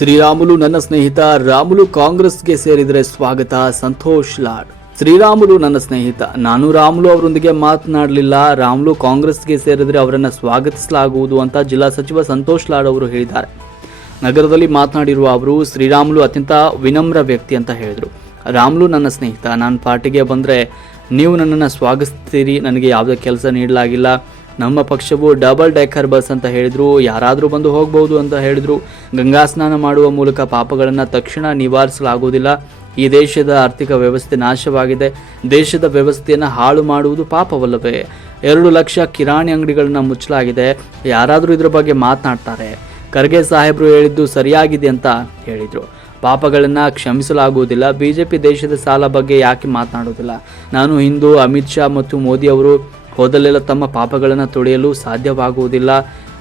ಶ್ರೀರಾಮುಲು ನನ್ನ ಸ್ನೇಹಿತ, ರಾಮುಲು ಕಾಂಗ್ರೆಸ್ಗೆ ಸೇರಿದರೆ ಸ್ವಾಗತ, ಸಂತೋಷ್ ಲಾಡ್. ಶ್ರೀರಾಮುಲು ನನ್ನ ಸ್ನೇಹಿತ, ನಾನು ರಾಮುಲು ಅವರೊಂದಿಗೆ ಮಾತನಾಡಲಿಲ್ಲ, ರಾಮುಲು ಕಾಂಗ್ರೆಸ್ಗೆ ಸೇರಿದರೆ ಅವರನ್ನು ಸ್ವಾಗತಿಸಲಾಗುವುದು ಅಂತ ಜಿಲ್ಲಾ ಸಚಿವ ಸಂತೋಷ್ ಲಾಡ್ ಅವರು ಹೇಳಿದ್ದಾರೆ. ನಗರದಲ್ಲಿ ಮಾತನಾಡಿರುವ ಅವರು, ಶ್ರೀರಾಮುಲು ಅತ್ಯಂತ ವಿನಮ್ರ ವ್ಯಕ್ತಿ ಅಂತ ಹೇಳಿದರು. ರಾಮುಲು ನನ್ನ ಸ್ನೇಹಿತ, ನಾನು ಪಾರ್ಟಿಗೆ ಬಂದರೆ ನೀವು ನನ್ನನ್ನು ಸ್ವಾಗತಿಸ್ತೀರಿ, ನನಗೆ ಯಾವುದೇ ಕೆಲಸ ನೀಡಲಾಗಿಲ್ಲ. ನಮ್ಮ ಪಕ್ಷವು ಡಬಲ್ ಡೆಕ್ಕರ್ ಬಸ್ ಅಂತ ಹೇಳಿದ್ರು, ಯಾರಾದರೂ ಬಂದು ಹೋಗಬಹುದು ಅಂತ ಹೇಳಿದ್ರು. ಗಂಗಾ ಸ್ನಾನ ಮಾಡುವ ಮೂಲಕ ಪಾಪಗಳನ್ನು ತಕ್ಷಣ ನಿವಾರಿಸಲಾಗುವುದಿಲ್ಲ. ಈ ದೇಶದ ಆರ್ಥಿಕ ವ್ಯವಸ್ಥೆ ನಾಶವಾಗಿದೆ. ದೇಶದ ವ್ಯವಸ್ಥೆಯನ್ನು ಹಾಳು ಮಾಡುವುದು ಪಾಪವಲ್ಲವೇ. ಎರಡು ಲಕ್ಷ ಕಿರಾಣಿ ಅಂಗಡಿಗಳನ್ನು ಮುಚ್ಚಲಾಗಿದೆ. ಯಾರಾದರೂ ಇದರ ಬಗ್ಗೆ ಮಾತನಾಡ್ತಾರೆ. ಖರ್ಗೆ ಸಾಹೇಬರು ಹೇಳಿದ್ದು ಸರಿಯಾಗಿದೆ ಅಂತ ಹೇಳಿದರು. ಪಾಪಗಳನ್ನು ಕ್ಷಮಿಸಲಾಗುವುದಿಲ್ಲ. ಬಿಜೆಪಿ ದೇಶದ ಸಾಲ ಬಗ್ಗೆ ಯಾಕೆ ಮಾತನಾಡುವುದಿಲ್ಲ? ನಾನು ಹಿಂದೂ, ಅಮಿತ್ ಶಾ ಮತ್ತು ಮೋದಿ ಅವರು ಹೋದಲ್ಲೆಲ್ಲ ತಮ್ಮ ಪಾಪಗಳನ್ನು ತೊಳೆಯಲು ಸಾಧ್ಯವಾಗುವುದಿಲ್ಲ.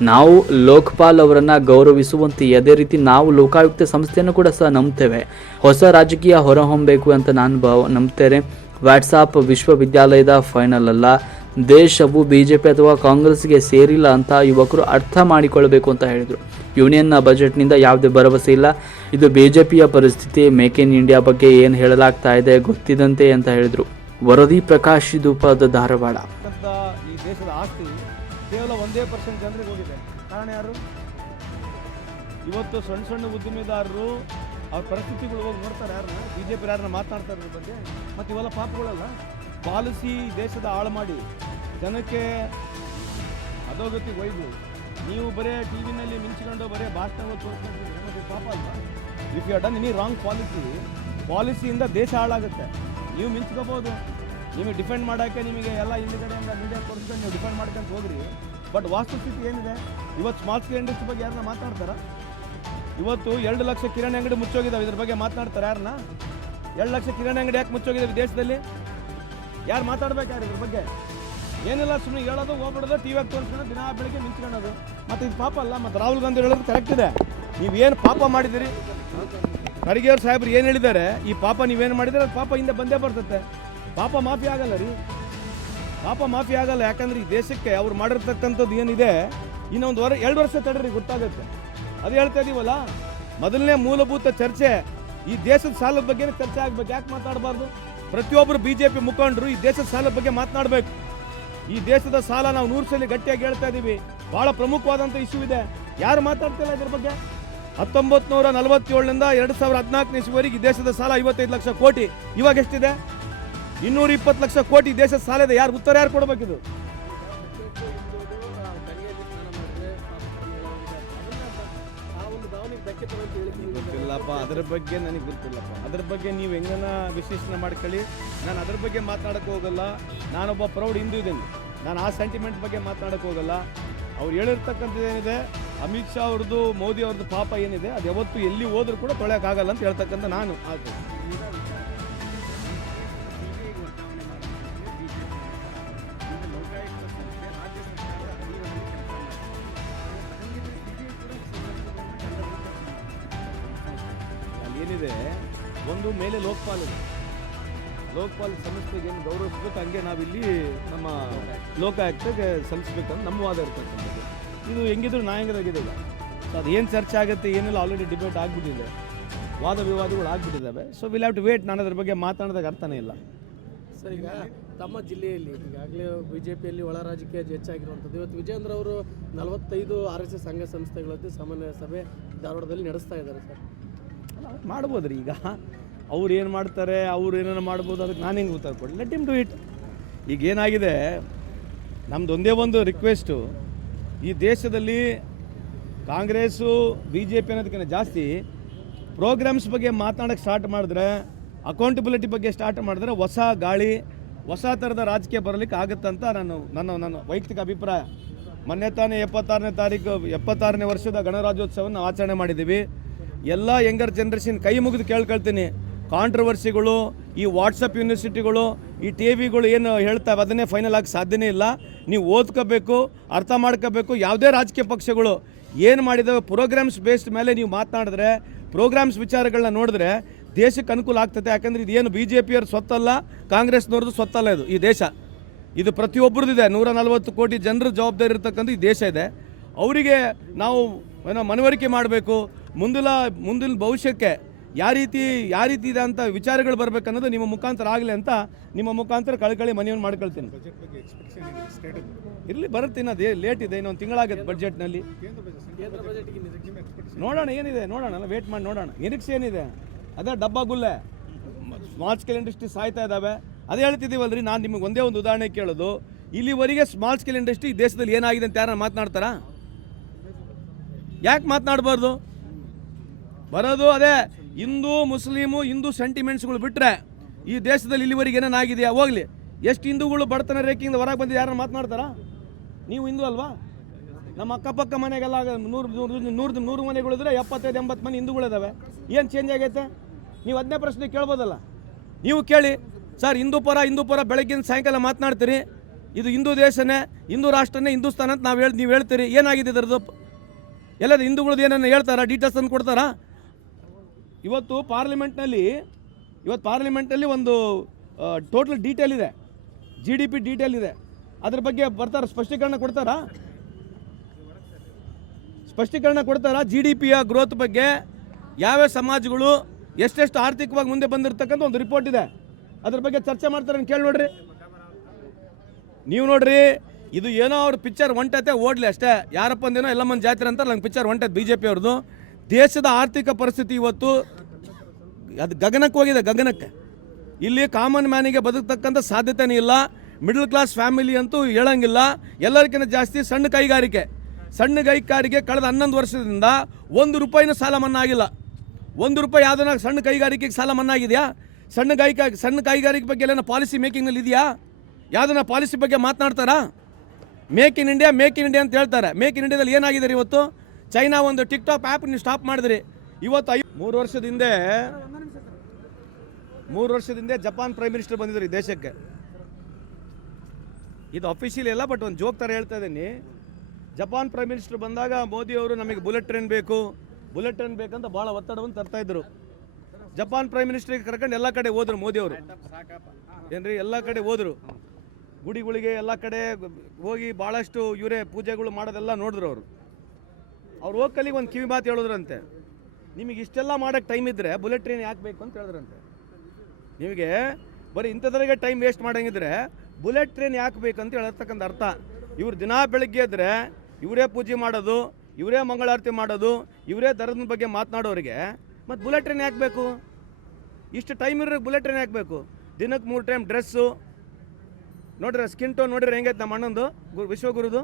ನಾವು ಲೋಕಪಾಲ್ ಅವರನ್ನು ಗೌರವಿಸುವಂತೆ ಅದೇ ರೀತಿ ನಾವು ಲೋಕಾಯುಕ್ತ ಸಂಸ್ಥೆಯನ್ನು ಕೂಡ ಸಹ ನಂಬ್ತೇವೆ. ಹೊಸ ರಾಜಕೀಯ ಹೊರಹೊಮ್ಮಬೇಕು ಅಂತ ನಾನು ಭಾವ ನಂಬ್ತೇನೆ. ವಾಟ್ಸಾಪ್ ವಿಶ್ವವಿದ್ಯಾಲಯದ ಫೈನಲ್ ಅಲ್ಲ. ದೇಶವು ಬಿ ಜೆ ಪಿ ಅಥವಾ ಕಾಂಗ್ರೆಸ್ಗೆ ಸೇರಿಲ್ಲ ಅಂತ ಯುವಕರು ಅರ್ಥ ಮಾಡಿಕೊಳ್ಳಬೇಕು ಅಂತ ಹೇಳಿದರು. ಯೂನಿಯನ್ನ ಬಜೆಟ್ನಿಂದ ಯಾವುದೇ ಭರವಸೆ ಇಲ್ಲ. ಇದು ಬಿ ಜೆ ಪಿಯ ಪರಿಸ್ಥಿತಿ ಮೇಕ್ ಇನ್ ಇಂಡಿಯಾ ಬಗ್ಗೆ ಏನು ಹೇಳಲಾಗ್ತಾ ಇದೆ ಗೊತ್ತಿದಂತೆ ಅಂತ ಹೇಳಿದರು. ವರದಿ ಪ್ರಕಾಶ್ ಧೂಪದ ಧಾರವಾಡ. ದೇಶದ ಆಸ್ತಿ ಕೇವಲ ಒಂದೇ ಪರ್ಸೆಂಟ್ ಜನರಿಗೆ ಹೋಗಿದೆ. ಕಾರಣ ಯಾರು? ಇವತ್ತು ಸಣ್ಣ ಸಣ್ಣ ಉದ್ದಿಮೆದಾರರು ಅವ್ರ ಪರಿಸ್ಥಿತಿಗಳು ಹೋಗಿ ನೋಡ್ತಾರೆ ಯಾರನ್ನ ಬಿ ಜೆ ಪಿ ಯಾರನ್ನ ಮಾತನಾಡ್ತಾರೆ ಅದ್ರ ಬಗ್ಗೆ? ಮತ್ತು ಇವೆಲ್ಲ ಪಾಪಗಳಲ್ಲ? ಪಾಲಿಸಿ ದೇಶದ ಹಾಳು ಮಾಡಿ, ಜನಕ್ಕೆ ಅಧೋಗತಿ ಒಯ್ದು, ನೀವು ಬರೇ ಟಿ ವಿನಲ್ಲಿ ಮಿಂಚ್ಕೊಂಡು ಬರೇ ಭಾಷಣ ತೋರಿಸ್ಕೊಂಡು ಪಾಪ ಅಲ್ಲ if you done any wrong policy ಪಾಲಿಸಿಯಿಂದ ದೇಶ ಹಾಳಾಗುತ್ತೆ. ನೀವು ಮಿಂಚ್ಕೋಬೋದು. ನಿಮಗೆ ಡಿಫೆಂಡ್ ಮಾಡೋಕ್ಕೆ ನಿಮಗೆ ಎಲ್ಲ ಹಿಂದ್ಗಡೆಯಿಂದ ಮೀಡಿಯಾ ತೋರಿಸ್ಕೊಂಡು ನೀವು ಡಿಫೆಂಡ್ ಮಾಡ್ಕೊಂಡು ಹೋಗ್ರಿ. ಬಟ್ ವಾಸ್ತುಸ್ಥಿತಿ ಏನಿದೆ? ಇವತ್ತು ಸ್ಮಾಲ್ ಸ್ಕೇಲ್ ಇಂಡಸ್ಟ್ರಿ ಬಗ್ಗೆ ಯಾರನ್ನ ಮಾತಾಡ್ತಾರಾ? ಇವತ್ತು ಎರಡು ಲಕ್ಷ ಕಿರಾಣಿ ಅಂಗಡಿ ಮುಚ್ಚೋಗಿದ್ದಾವೆ ಇದ್ರ ಬಗ್ಗೆ ಮಾತನಾಡ್ತಾರೆ ಯಾರನ್ನ? ಎರಡು ಲಕ್ಷ ಕಿರಾಣಿ ಅಂಗಡಿ ಯಾಕೆ ಮುಚ್ಚೋಗಿದ್ದಾವೆ ದೇಶದಲ್ಲಿ? ಯಾರು ಮಾತಾಡ್ಬೇಕು ಯಾರು ಇದ್ರ ಬಗ್ಗೆ? ಏನಿಲ್ಲ ಸುಮ್ಮನೆ ಹೇಳೋದು, ಹೋಗ್ಬಿಡೋದು ಟಿ ವಿಯಾಗ ತೋರಿಸ್ಕೊಂಡು ದಿನ ಬೆಳಿಗ್ಗೆ ನಿಂತ್ಕೊಳ್ಳೋದು ಮತ್ತು ಇದು ಪಾಪ ಅಲ್ಲ ಮತ್ತು ರಾಹುಲ್ ಗಾಂಧಿ ಹೇಳೋದು ಕರೆಕ್ಟ್ ಇದೆ. ನೀವೇನು ಪಾಪ ಮಾಡಿದಿರಿ? ಖರ್ಗೆಯವ್ರ ಸಾಹೇಬ್ರು ಏನು ಹೇಳಿದ್ದಾರೆ? ಈ ಪಾಪ ನೀವೇನು ಮಾಡಿದರೆ? ಅದು ಪಾಪ ಹಿಂದೆ ಬಂದೇ ಬರ್ತತೆ. ಪಾಪ ಮಾಫಿ ಆಗಲ್ಲ ರೀ. ಪಾಪ ಮಾಫಿ ಆಗಲ್ಲ, ಯಾಕಂದ್ರೆ ಈ ದೇಶಕ್ಕೆ ಅವ್ರು ಮಾಡಿರ್ತಕ್ಕಂಥದ್ದು ಏನಿದೆ, ಇನ್ನೊಂದು ವರ, ಎರಡು ವರ್ಷ ತಡ್ರಿ, ಗೊತ್ತಾಗುತ್ತೆ. ಅದು ಹೇಳ್ತಾ ಇದೀವಲ್ಲ, ಮೊದಲನೇ ಮೂಲಭೂತ ಚರ್ಚೆ ಈ ದೇಶದ ಸಾಲದ ಬಗ್ಗೆ ಚರ್ಚೆ ಆಗ್ಬೇಕು. ಯಾಕೆ ಮಾತಾಡಬಾರ್ದು? ಪ್ರತಿಯೊಬ್ಬರು ಬಿ ಜೆ ಪಿ ಮುಖಂಡರು ಈ ದೇಶದ ಸಾಲದ ಬಗ್ಗೆ ಮಾತನಾಡಬೇಕು. ಈ ದೇಶದ ಸಾಲ ನಾವು ನೂರು ಸಲ ಗಟ್ಟಿಯಾಗಿ ಹೇಳ್ತಾ ಇದ್ದೀವಿ ಬಹಳ ಪ್ರಮುಖವಾದಂಥ ಇಶ್ಯೂ ಇದೆ. ಯಾರು ಮಾತಾಡ್ತಿಲ್ಲ ಇದ್ರ ಬಗ್ಗೆ? ಹತ್ತೊಂಬತ್ತು ನೂರ ನಲವತ್ತೇಳರಿಂದ ಎರಡು ಸಾವಿರ ಹದಿನಾಲ್ಕನೇ ಇಸ್ವಿವರೆಗೆ ದೇಶದ ಸಾಲ ಐವತ್ತೈದು ಲಕ್ಷ ಕೋಟಿ. ಇವಾಗ ಎಷ್ಟಿದೆ? ಇನ್ನೂರ ಇಪ್ಪತ್ತು ಲಕ್ಷ ಕೋಟಿ ದೇಶದ ಸಾಲದ ಯಾರು ಉತ್ತರ ಯಾರು ಕೊಡಬೇಕಿದು ಗೊತ್ತಿಲ್ಲಪ್ಪ, ಅದ್ರ ಬಗ್ಗೆ ನನಗೆ ಗೊತ್ತಿಲ್ಲಪ್ಪ. ಅದ್ರ ಬಗ್ಗೆ ನೀವು ಹೆಂಗನ ವಿಶ್ಲೇಷಣೆ ಮಾಡ್ಕೊಳ್ಳಿ. ನಾನು ಅದ್ರ ಬಗ್ಗೆ ಮಾತನಾಡಕ್ಕೆ ಹೋಗಲ್ಲ. ನಾನೊಬ್ಬ ಪ್ರೌಢ ಹಿಂದೂ ಇದ್ದೀನಿ. ನಾನು ಆ ಸೆಂಟಿಮೆಂಟ್ ಬಗ್ಗೆ ಮಾತನಾಡಕ್ಕೆ ಹೋಗಲ್ಲ. ಅವ್ರು ಹೇಳಿರ್ತಕ್ಕಂಥದ್ದು ಏನಿದೆ? ಅಮಿತ್ ಶಾ ಅವ್ರದ್ದು, ಮೋದಿ ಅವ್ರದ್ದು ಪಾಪ ಏನಿದೆ? ಅದು ಯಾವತ್ತು ಎಲ್ಲಿ ಹೋದ್ರೂ ಕೂಡ ತೊಳೆಯೋಕ್ಕಾಗಲ್ಲ ಅಂತ ಹೇಳ್ತಕ್ಕಂಥ ನಾನು. ಅದು ಏನಿದೆ? ಒಂದು ಮೇಲೆ ಲೋಕಪಾಲ್ ಇದೆ. ಲೋಕಪಾಲ್ ಸಂಸ್ಥೆಗೆ ಏನು ಗೌರವಿಸ್ಬೇಕು, ಹಂಗೆ ನಾವಿಲ್ಲಿ ನಮ್ಮ ಲೋಕಾಯುಕ್ತಗೆ ಸಲ್ಲಿಸ್ಬೇಕಂತ ನಮ್ಮ ವಾದ ಇರ್ತಕ್ಕಂಥದ್ದು ಇದು ಹೆಂಗಿದ್ರು ನ್ಯಾಯಾಂಗದಾಗಿದೆ ಈಗ ಸೊ ಅದು ಏನು ಚರ್ಚೆ ಆಗುತ್ತೆ, ಏನೆಲ್ಲ ಆಲ್ರೆಡಿ ಡಿಬೇಟ್ ಆಗಿಬಿಟ್ಟಿದೆ. ವಾದ ವಿವಾದಗಳು ಆಗಿಬಿಟ್ಟಿದ್ದಾವೆ so will have to wait ನಾನು ಅದ್ರ ಬಗ್ಗೆ ಮಾತಾಡೋದಕ್ಕೆ ಅರ್ಥನೇ ಇಲ್ಲ. ಸರ್, ಈಗ ತಮ್ಮ ಜಿಲ್ಲೆಯಲ್ಲಿ, ಈಗಾಗಲೇ ಬಿ ಜೆ ಪಿಯಲ್ಲಿ ಒಳ ರಾಜಕೀಯ ಹೆಚ್ಚಾಗಿರುವಂಥದ್ದು. ಇವತ್ತು ವಿಜೇಂದ್ರ ಅವರು ನಲವತ್ತೈದು ಆರ್ ಎಸ್ ಎಸ್ ಸಂಘ ಸಂಸ್ಥೆಗಳದ್ದು ಸಮನ್ವಯ ಸಭೆ ಧಾರವಾಡದಲ್ಲಿ ನಡೆಸ್ತಾ ಇದ್ದಾರೆ, ಸರ್. ಮಾಡ್ಬೋದು ರೀ ಈಗ. ಅವ್ರು ಏನು ಮಾಡ್ತಾರೆ, ಅವ್ರು ಏನೇನು ಮಾಡ್ಬೋದು ಅದಕ್ಕೆ ನಾನು ಹೆಂಗೆ ಉತ್ತರ ಕೊಡಿ ಲೆಟ್ ಇಮ್ ಟು ಇಟ್ ಈಗ ಏನಾಗಿದೆ, ನಮ್ದು ಒಂದೇ ಒಂದು ರಿಕ್ವೆಸ್ಟು ಈ ದೇಶದಲ್ಲಿ ಕಾಂಗ್ರೆಸ್ಸು ಬಿ ಜೆ ಪಿ ಅನ್ನೋದಕ್ಕಿಂತ ಜಾಸ್ತಿ ಪ್ರೋಗ್ರಾಮ್ಸ್ ಬಗ್ಗೆ ಮಾತನಾಡೋಕ್ಕೆ ಸ್ಟಾರ್ಟ್ ಮಾಡಿದ್ರೆ ಅಕೌಂಟಬಿಲಿಟಿ ಬಗ್ಗೆ ಸ್ಟಾರ್ಟ್ ಮಾಡಿದ್ರೆ ಹೊಸ ಗಾಳಿ, ಹೊಸ ಥರದ ರಾಜಕೀಯ ಬರಲಿಕ್ಕೆ ಆಗುತ್ತಂತ ನಾನು, ನನ್ನ ನನ್ನ ವೈಯಕ್ತಿಕ ಅಭಿಪ್ರಾಯ. ಮೊನ್ನೆ ತಾನೇ ಎಪ್ಪತ್ತಾರನೇ ತಾರೀಕು, ಎಪ್ಪತ್ತಾರನೇ ವರ್ಷದ ಗಣರಾಜ್ಯೋತ್ಸವವನ್ನು ಆಚರಣೆ ಮಾಡಿದ್ದೀವಿ. ಎಲ್ಲ ಯಂಗರ್ ಜನ್ರೇಷನ್ ಕೈ ಮುಗಿದು ಕೇಳ್ಕೊಳ್ತೀನಿ. ಕಾಂಟ್ರವರ್ಸಿಗಳು ಈ ವಾಟ್ಸಪ್ ಯೂನಿವರ್ಸಿಟಿಗಳು ಈ ಟಿ ವಿಗಳು ಏನು ಹೇಳ್ತಾವೆ, ಅದನ್ನೇ ಫೈನಲ್ ಆಗಿ ಸಾಧ್ಯನೇ ಇಲ್ಲ. ನೀವು ಓದ್ಕೋಬೇಕು, ಅರ್ಥ ಮಾಡ್ಕೋಬೇಕು, ಯಾವುದೇ ರಾಜಕೀಯ ಪಕ್ಷಗಳು ಏನು ಮಾಡಿದಾವೆ ಪ್ರೋಗ್ರಾಮ್ಸ್ ಬೇಸ್ಡ್ ಮೇಲೆ ನೀವು ಮಾತನಾಡಿದ್ರೆ ಪ್ರೋಗ್ರಾಮ್ಸ್ ವಿಚಾರಗಳನ್ನ ನೋಡಿದ್ರೆ ದೇಶಕ್ಕೆ ಅನುಕೂಲ ಆಗ್ತದೆ. ಯಾಕಂದ್ರೆ ಇದೇನು ಬಿ ಜೆ ಪಿಯವ್ರ ಸ್ವತ್ತಲ್ಲ, ಕಾಂಗ್ರೆಸ್ನವ್ರದ್ದು ಸ್ವತ್ತಲ್ಲ ಇದು, ಈ ದೇಶ. ಇದು ಪ್ರತಿಯೊಬ್ಬರದಿದೆ ನೂರ ನಲವತ್ತು ಕೋಟಿ ಜನರ ಜವಾಬ್ದಾರಿ ಇರತಕ್ಕಂಥ ಈ ದೇಶ ಇದೆ. ಅವರಿಗೆ ನಾವು ಏನೋ ಮನವರಿಕೆ ಮಾಡಬೇಕು ಮುಂದಿನ ಮುಂದಿನ ಭವಿಷ್ಯಕ್ಕೆ ಯಾವ ರೀತಿ ಯಾವ ರೀತಿ ಇದೆ ಅಂತ ವಿಚಾರಗಳು ಬರಬೇಕನ್ನೋದು ನಿಮ್ಮ ಮುಖಾಂತರ ಆಗಲಿ ಅಂತ ನಿಮ್ಮ ಮುಖಾಂತರ ಕಳ್ಕಳಿ ಮನವಿಯನ್ನು ಮಾಡ್ಕೊಳ್ತೀನಿ. ಇರಲಿ ಬರುತ್ತೆ ಅದೇ ಲೇಟ್ ಇದೆ ಇನ್ನೊಂದು ತಿಂಗಳಾಗತ್ತೆ ಬಜೆಟ್ನಲ್ಲಿ ಕೇಂದ್ರ ಬಜೆಟ್ಗೆ ನಿರೀಕ್ಷೆ. ನೋಡೋಣ ಏನಿದೆ ನೋಡೋಣ ವೇಟ್ ಮಾಡಿ ನೋಡೋಣ. ನಿರೀಕ್ಷೆ ಏನಿದೆ? ಅದೇ ಡಬ್ಬ ಗುಲ್ಲೆ. ಸ್ಮಾಲ್ ಸ್ಕೇಲ್ ಇಂಡಸ್ಟ್ರಿ ಸಾಯ್ತಾ ಇದ್ದಾವೆ ಅದೇ ಹೇಳ್ತಿದ್ದೀವಲ್ರಿ ನಾನು ನಿಮಗೆ ಒಂದೇ ಒಂದು ಉದಾಹರಣೆ ಕೇಳೋದು. ಇಲ್ಲಿವರೆಗೆ ಸ್ಮಾಲ್ ಸ್ಕೇಲ್ ಇಂಡಸ್ಟ್ರಿ ದೇಶದಲ್ಲಿ ಏನಾಗಿದೆ ಅಂತ ಯಾರು ಮಾತನಾಡ್ತಾರಾ? ಯಾಕೆ ಮಾತನಾಡ್ಬಾರ್ದು? ಬರೋದು ಅದೇ ಹಿಂದೂ, ಮುಸ್ಲಿಮು, ಹಿಂದೂ ಸೆಂಟಿಮೆಂಟ್ಸ್ಗಳು ಬಿಟ್ಟರೆ ಈ ದೇಶದಲ್ಲಿ ಇಲ್ಲಿವರೆಗೆ ಏನೇನಾಗಿದೆಯಾ ಹೋಗ್ಲಿ. ಎಷ್ಟು ಹಿಂದೂಗಳು ಬಡತನ ರೇಖೆಯಿಂದ ಹೊರಗೆ ಬಂದು ಯಾರನ್ನ ಮಾತನಾಡ್ತಾರ? ನೀವು ಹಿಂದೂ ಅಲ್ವಾ? ನಮ್ಮ ಅಕ್ಕಪಕ್ಕ ಮನೆಗೆಲ್ಲ ನೂರು ನೂರು ನೂರು ಮನೆಗಳಿದ್ರೆ ಎಪ್ಪತ್ತೈದು, ಎಂಬತ್ತು ಮನೆ ಹಿಂದೂಗಳಿದಾವೆ ಏನು ಚೇಂಜ್ ಆಗೈತೆ? ನೀವು ಅದನ್ನೇ ಪ್ರಶ್ನೆ ಕೇಳ್ಬೋದಲ್ಲ. ನೀವು ಕೇಳಿ. ಸರ್, ಹಿಂದೂ ಪರ ಹಿಂದೂ ಪರ ಬೆಳಗ್ಗಿನ ಸಾಯಂಕಾಲ ಮಾತನಾಡ್ತೀರಿ. ಇದು ಹಿಂದೂ ದೇಶನೇ, ಹಿಂದೂ ರಾಷ್ಟ್ರನೇ ಹಿಂದೂಸ್ತಾನ ಅಂತ ನಾವು ಹೇಳಿ, ನೀವು ಹೇಳ್ತೀರಿ. ಏನಾಗಿದೆ ಇದರದ್ದು? ಎಲ್ಲದ ಹಿಂದೂಗಳದ್ದು ಏನನ್ನ ಹೇಳ್ತಾರಾ? ಡೀಟೇಲ್ಸ್ ತಂದು ಕೊಡ್ತಾರಾ? ಇವತ್ತು ಪಾರ್ಲಿಮೆಂಟ್ನಲ್ಲಿ, ಇವತ್ತು ಪಾರ್ಲಿಮೆಂಟಲ್ಲಿ ಒಂದು ಟೋಟಲ್ ಡೀಟೇಲ್ ಇದೆ. ಜಿ ಡಿ ಪಿ ಡೀಟೇಲ್ ಇದೆ. ಅದ್ರ ಬಗ್ಗೆ ಬರ್ತಾರ? ಸ್ಪಷ್ಟೀಕರಣ ಕೊಡ್ತಾರಾ? ಸ್ಪಷ್ಟೀಕರಣ ಕೊಡ್ತಾರಾ? ಜಿ ಡಿ ಪಿಯ ಗ್ರೋತ್ ಬಗ್ಗೆ ಯಾವ್ಯಾವ ಸಮಾಜಗಳು ಎಷ್ಟೆಷ್ಟು ಆರ್ಥಿಕವಾಗಿ ಮುಂದೆ ಬಂದಿರತಕ್ಕಂಥ ಒಂದು ರಿಪೋರ್ಟ್ ಇದೆ. ಅದ್ರ ಬಗ್ಗೆ ಚರ್ಚೆ ಮಾಡ್ತಾರೆ ಕೇಳಿ ನೋಡ್ರಿ. ನೀವು ನೋಡ್ರಿ, ಇದು ಏನೋ ಅವ್ರ ಪಿಕ್ಚರ್ ಒಂಟತೆ ಓಡ್ಲಿ ಅಷ್ಟೇ. ಯಾರಪ್ಪ ಅಂದೇನೋ ಎಲ್ಲ ಜಾತ್ರೆ ಅಂತಾರೆ, ನಂಗೆ ಪಿಕ್ಚರ್ ಒಂಟತೆ ಬಿ ಜೆ ಪಿ ಅವ್ರದ್ದು. ದೇಶದ ಆರ್ಥಿಕ ಪರಿಸ್ಥಿತಿ ಇವತ್ತು ಅದು ಗಗನಕ್ಕೆ ಹೋಗಿದೆ, ಗಗನಕ್ಕೆ. ಇಲ್ಲಿ ಕಾಮನ್ ಮ್ಯಾನಿಗೆ ಬದುಕ್ತಕ್ಕಂಥ ಸಾಧ್ಯತೆನೇ ಇಲ್ಲ. ಮಿಡಲ್ ಕ್ಲಾಸ್ ಫ್ಯಾಮಿಲಿ ಅಂತೂ ಹೇಳಂಗಿಲ್ಲ. ಎಲ್ಲರಿಗಿಂತ ಜಾಸ್ತಿ ಸಣ್ಣ ಕೈಗಾರಿಕೆ. ಸಣ್ಣ ಕೈಗಾರಿಕೆ ಕಳೆದ ಹನ್ನೊಂದು ವರ್ಷದಿಂದ ಒಂದು ರೂಪಾಯಿನೂ ಸಾಲ ಮನ್ನಾ ಆಗಿಲ್ಲ ಒಂದು ರೂಪಾಯಿ ಯಾವ್ದನ್ನ ಸಣ್ಣ ಕೈಗಾರಿಕೆಗೆ ಸಾಲ ಮನ್ನಾ ಆಗಿದೆಯಾ ಸಣ್ಣ ಕೈಗಾ ಸಣ್ಣ ಕೈಗಾರಿಕೆ ಬಗ್ಗೆ ಎಲ್ಲ ಪಾಲಿಸಿ ಮೇಕಿಂಗ್ನಲ್ಲಿ ಇದೆಯಾ? ಯಾವ್ದನ್ನ ಪಾಲಿಸಿ ಬಗ್ಗೆ ಮಾತನಾಡ್ತಾರಾ? Make in India make in India ಅಂತ ಹೇಳ್ತಾರೆ. ಮೇಕ್ ಇನ್ ಇಂಡಿಯಾದಲ್ಲಿ ಏನಾಗಿದೆ ಇವತ್ತು? ಚೈನಾ ಒಂದು ಟಿಕ್ ಟಾಕ್ ಆ್ಯಪ್ ನೀವು ಸ್ಟಾಪ್ ಮಾಡಿದ್ರಿ. ಇವತ್ತು ಐ ಮೂರು ವರ್ಷದ ಹಿಂದೆ, ಮೂರು ವರ್ಷದ ಹಿಂದೆ ಜಪಾನ್ ಪ್ರೈಮ್ ಮಿನಿಸ್ಟರ್ ಬಂದಿದ್ರು ಈ ದೇಶಕ್ಕೆ. ಇದು ಅಫಿಷಿಯಲ್ ಇಲ್ಲ ಬಟ್ ಒಂದು ಜೋಕ್ ಥರ ಹೇಳ್ತಾ ಇದ್ದೀನಿ. ಜಪಾನ್ ಪ್ರೈಮ್ ಮಿನಿಸ್ಟರ್ ಬಂದಾಗ ಮೋದಿ ಅವರು ನಮಗೆ ಬುಲೆಟ್ ಟ್ರೈನ್ ಬೇಕು. ಬುಲೆಟ್ ಟ್ರೈನ್ ಬೇಕಂತ ಭಾಳ ಒತ್ತಡವನ್ನು ತರ್ತಾ ಇದ್ರು. ಜಪಾನ್ ಪ್ರೈಮ್ ಮಿನಿಸ್ಟ್ರಿಗೆ ಕರ್ಕೊಂಡು ಎಲ್ಲ ಕಡೆ ಹೋದರು ಮೋದಿ ಅವರು. ಏನ್ರಿ, ಎಲ್ಲ ಕಡೆ ಹೋದರು. ಗುಡಿಗಳಿಗೆ ಎಲ್ಲ ಕಡೆ ಹೋಗಿ ಭಾಳಷ್ಟು ಇವರೇ ಪೂಜೆಗಳು ಮಾಡೋದೆಲ್ಲ ನೋಡಿದ್ರು ಅವರು. ಅವ್ರು ಹೋಗಿ ಒಂದು ಕಿವಿ ಮಾತು ಹೇಳಿದ್ರಂತೆ. ನಿಮಗೆ ಇಷ್ಟೆಲ್ಲ ಮಾಡೋಕ್ಕೆ ಟೈಮ್ ಇದ್ದರೆ ಬುಲೆಟ್ ಟ್ರೈನ್ ಯಾಕೆ ಬೇಕು ಅಂತ ಹೇಳಿದ್ರಂತೆ. ನಿಮಗೆ ಬರೀ ಇಂಥದ್ರಾಗೆ ಟೈಮ್ ವೇಸ್ಟ್ ಮಾಡೋಂಗಿದ್ರೆ ಬುಲೆಟ್ ಟ್ರೈನ್ ಯಾಕೆ ಬೇಕಂತ ಹೇಳಿರ್ತಕ್ಕಂಥ ಅರ್ಥ. ಇವ್ರು ದಿನಾ ಬೆಳಗ್ಗೆ ಇದ್ದರೆ ಇವರೇ ಪೂಜೆ ಮಾಡೋದು, ಇವರೇ ಮಂಗಳಾರತಿ ಮಾಡೋದು, ಇವರೇ ದರದ ಬಗ್ಗೆ ಮಾತನಾಡೋರಿಗೆ ಮತ್ತು ಬುಲೆಟ್ ಟ್ರೈನ್ ಯಾಕೆ ಬೇಕು? ಇಷ್ಟು ಟೈಮ್ ಇರೋ ಬುಲೆಟ್ ಟ್ರೈನ್ ಯಾಕೆ ಬೇಕು? ದಿನಕ್ಕೆ ಮೂರು ಟೈಮ್ ಡ್ರೆಸ್ಸು ನೋಡ್ರಿ ಸ್ಕಿನ್ ಟೋನ್ ನೋಡಿದ್ರೆ ಹೆಂಗೈತೆ ನಮ್ಮ ಅಣ್ಣಂದು ಗು ವಿಶ್ವಗುರುದು?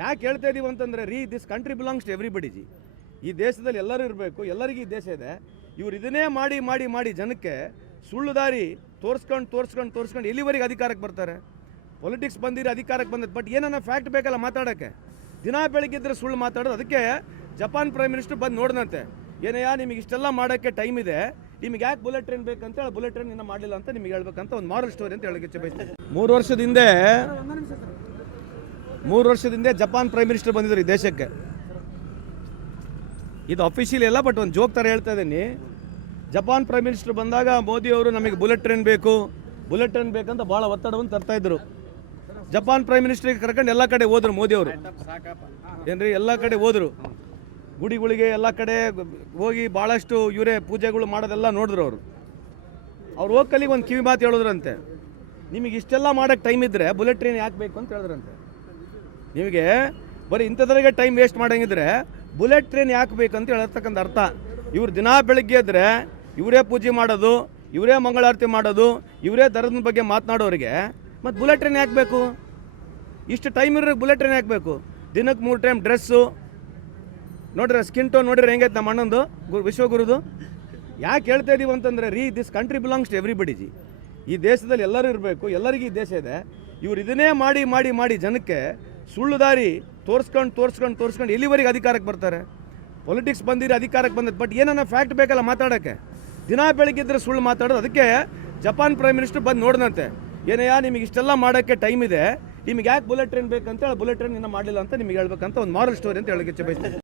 ಯಾಕೆ ಹೇಳ್ತಾ ಇದೀವಿ ಅಂತಂದರೆ, ರೀ this country belongs to everybody ji. ಈ ದೇಶದಲ್ಲಿ ಎಲ್ಲರೂ ಇರಬೇಕು, ಎಲ್ಲರಿಗೂ ಈ ದೇಶ ಇದೆ. ಇವ್ರು ಇದನ್ನೇ ಮಾಡಿ ಮಾಡಿ ಮಾಡಿ ಜನಕ್ಕೆ ಸುಳ್ಳು ದಾರಿ ತೋರಿಸ್ಕೊಂಡು ತೋರಿಸ್ಕೊಂಡು ತೋರಿಸ್ಕೊಂಡು ಎಲ್ಲಿವರೆಗೆ ಅಧಿಕಾರಕ್ಕೆ ಬರ್ತಾರೆ? ಪೊಲಿಟಿಕ್ಸ್ ಬಂದಿರೋ ಅಧಿಕಾರಕ್ಕೆ ಬಂದದ್ದು ಬಟ್ ಏನನ್ನ ಫ್ಯಾಕ್ಟ್ ಬೇಕಲ್ಲ ಮಾತಾಡೋಕ್ಕೆ. ದಿನ ಬೆಳಗ್ಗೆ ಇದ್ರೆ ಸುಳ್ಳು ಮಾತಾಡೋದು, ಅದಕ್ಕೆ ಜಪಾನ್ ಪ್ರೈಮ್ ಮಿನಿಸ್ಟರ್ ಬಂದು ನೋಡಿದಂತೆ ಏನಯ್ಯ, ನಿಮಗೆ ಇಷ್ಟೆಲ್ಲ ಮಾಡೋಕ್ಕೆ ಟೈಮ್ ಇದೆ. ನಿಮಗೆ ಯಾಕೆ ಬುಲೆಟ್ ಟ್ರೈನ್ ಬೇಕಂತ ಹೇಳಿ ಬುಲೆಟ್ ಟ್ರೈನ್ ಇನ್ನೂ ಮಾಡಲಿಲ್ಲ ಅಂತ ನಿಮಗೆ ಹೇಳ್ಬೇಕಂತ ಒಂದು ಮಾರಲ್ ಸ್ಟೋರಿ ಅಂತ ಹೇಳಕ್ಕೆ ಬಯಸ್ತೀನಿ. ಮೂರು ವರ್ಷದ ಹಿಂದೆ ಮೂರು ವರ್ಷದಿಂದ ಜಪಾನ್ ಪ್ರೈಮ್ ಮಿನಿಸ್ಟರ್ ಬಂದಿದ್ರು ಈ ದೇಶಕ್ಕೆ. ಇದು ಅಫಿಷಿಯಲ್ ಎಲ್ಲ ಬಟ್ ಒಂದು ಜೋಕ್ ಥರ ಹೇಳ್ತಾ ಇದ್ದೀನಿ. ಜಪಾನ್ ಪ್ರೈಮ್ ಮಿನಿಸ್ಟರ್ ಬಂದಾಗ ಮೋದಿ ಅವರು ನಮಗೆ ಬುಲೆಟ್ ಟ್ರೈನ್ ಬೇಕು ಬುಲೆಟ್ ಟ್ರೈನ್ ಬೇಕಂತ ಭಾಳ ಒತ್ತಡವನ್ನು ತರ್ತಾ ಇದ್ರು. ಜಪಾನ್ ಪ್ರೈಮ್ ಮಿನಿಸ್ಟ್ರಿಗೆ ಕರ್ಕೊಂಡು ಎಲ್ಲ ಕಡೆ ಹೋದರು ಮೋದಿ ಅವರು. ಏನ್ರಿ, ಎಲ್ಲ ಕಡೆ ಹೋದ್ರು. ಗುಡಿಗಳಿಗೆ ಎಲ್ಲ ಕಡೆ ಹೋಗಿ ಭಾಳಷ್ಟು ಇವರೇ ಪೂಜೆಗಳು ಮಾಡೋದೆಲ್ಲ ನೋಡಿದ್ರು ಅವರು. ಅವ್ರು ಹೋಗಿ ಒಂದು ಕಿವಿ ಮಾತು ಹೇಳಿದ್ರಂತೆ. ನಿಮಗೆ ಇಷ್ಟೆಲ್ಲ ಮಾಡೋಕ್ಕೆ ಟೈಮ್ ಇದ್ದರೆ ಬುಲೆಟ್ ಟ್ರೈನ್ ಯಾಕೆ ಬೇಕು ಅಂತ ಹೇಳಿದ್ರಂತೆ. ನಿಮಗೆ ಬರೀ ಇಂಥದ್ರಾಗೆ ಟೈಮ್ ವೇಸ್ಟ್ ಮಾಡಂಗಿದ್ರೆ ಬುಲೆಟ್ ಟ್ರೈನ್ ಯಾಕೆ ಬೇಕಂತ ಹೇಳಿರ್ತಕ್ಕಂಥ ಅರ್ಥ. ಇವ್ರು ದಿನಾ ಬೆಳಗ್ಗೆ ಎದ್ರೆ ಇವರೇ ಪೂಜೆ ಮಾಡೋದು, ಇವರೇ ಮಂಗಳಾರತಿ ಮಾಡೋದು, ಇವರೇ ದರದ ಬಗ್ಗೆ ಮಾತನಾಡೋರಿಗೆ ಮತ್ತು ಬುಲೆಟ್ ಟ್ರೈನ್ ಯಾಕೆ ಬೇಕು? ಇಷ್ಟು ಟೈಮ್ ಇರೋ ಬುಲೆಟ್ ಟ್ರೈನ್ ಯಾಕೆ ಬೇಕು? ದಿನಕ್ಕೆ ಮೂರು ಟೈಮ್ ಡ್ರೆಸ್ಸು ನೋಡ್ರಿ ಸ್ಕಿನ್ ಟೋನ್ ನೋಡಿದ್ರೆ ಹೆಂಗೈತೆ ನಮ್ಮ ಅಣ್ಣಂದು? ಗುರು ವಿಶ್ವಗುರುದು. ಯಾಕೆ ಹೇಳ್ತಾ ಇದ್ದೀವಿ ಅಂತಂದರೆ, ರೀ this country belongs to everybody ji. ಈ ದೇಶದಲ್ಲಿ ಎಲ್ಲರೂ ಇರಬೇಕು, ಎಲ್ಲರಿಗೂ ಈ ದೇಶ ಇದೆ. ಇವ್ರು ಇದನ್ನೇ ಮಾಡಿ ಮಾಡಿ ಮಾಡಿ ಜನಕ್ಕೆ ಸುಳ್ಳು ದಾರಿ ತೋರಿಸ್ಕೊಂಡು ತೋರಿಸ್ಕೊಂಡು ತೋರಿಸ್ಕೊಂಡು ಎಲ್ಲಿವರೆಗೆ ಅಧಿಕಾರಕ್ಕೆ ಬರ್ತಾರೆ. ಪೊಲಿಟಿಕ್ಸ್ ಬಂದಿರಿ ಅಧಿಕಾರಕ್ಕೆ ಬಂದದ್ದು. ಬಟ್ ಏನನ್ನ ಫ್ಯಾಕ್ಟ್ ಬೇಕಲ್ಲ ಮಾತಾಡೋಕ್ಕೆ? ದಿನ ಬೆಳಗ್ಗೆ ಇದ್ರೆ ಸುಳ್ಳು ಮಾತಾಡೋದು. ಅದಕ್ಕೆ ಜಪಾನ್ ಪ್ರೈಮ್ ಮಿನಿಸ್ಟರ್ ಬಂದು ನೋಡಿದಂತೆ ಏನಯ್ಯ ನಿಮಗೆ ಇಷ್ಟೆಲ್ಲ ಮಾಡೋಕ್ಕೆ ಟೈಮ್ ಇದೆ. ನಿಮಗೆ ಯಾಕೆ ಬುಲೆಟ್ ಟ್ರೈನ್ ಬೇಕಂತ ಬುಲೆಟ್ ಟ್ರೈನ್ ಇನ್ನೂ ಮಾಡಲಿಲ್ಲ ಅಂತ ನಿಮಗೆ ಹೇಳ್ಬೇಕಂತ ಒಂದು ಮಾರಲ್ ಸ್ಟೋರಿ ಅಂತ ಹೇಳೋಕ್ಕೆ ಬಯಸ್ತೀನಿ.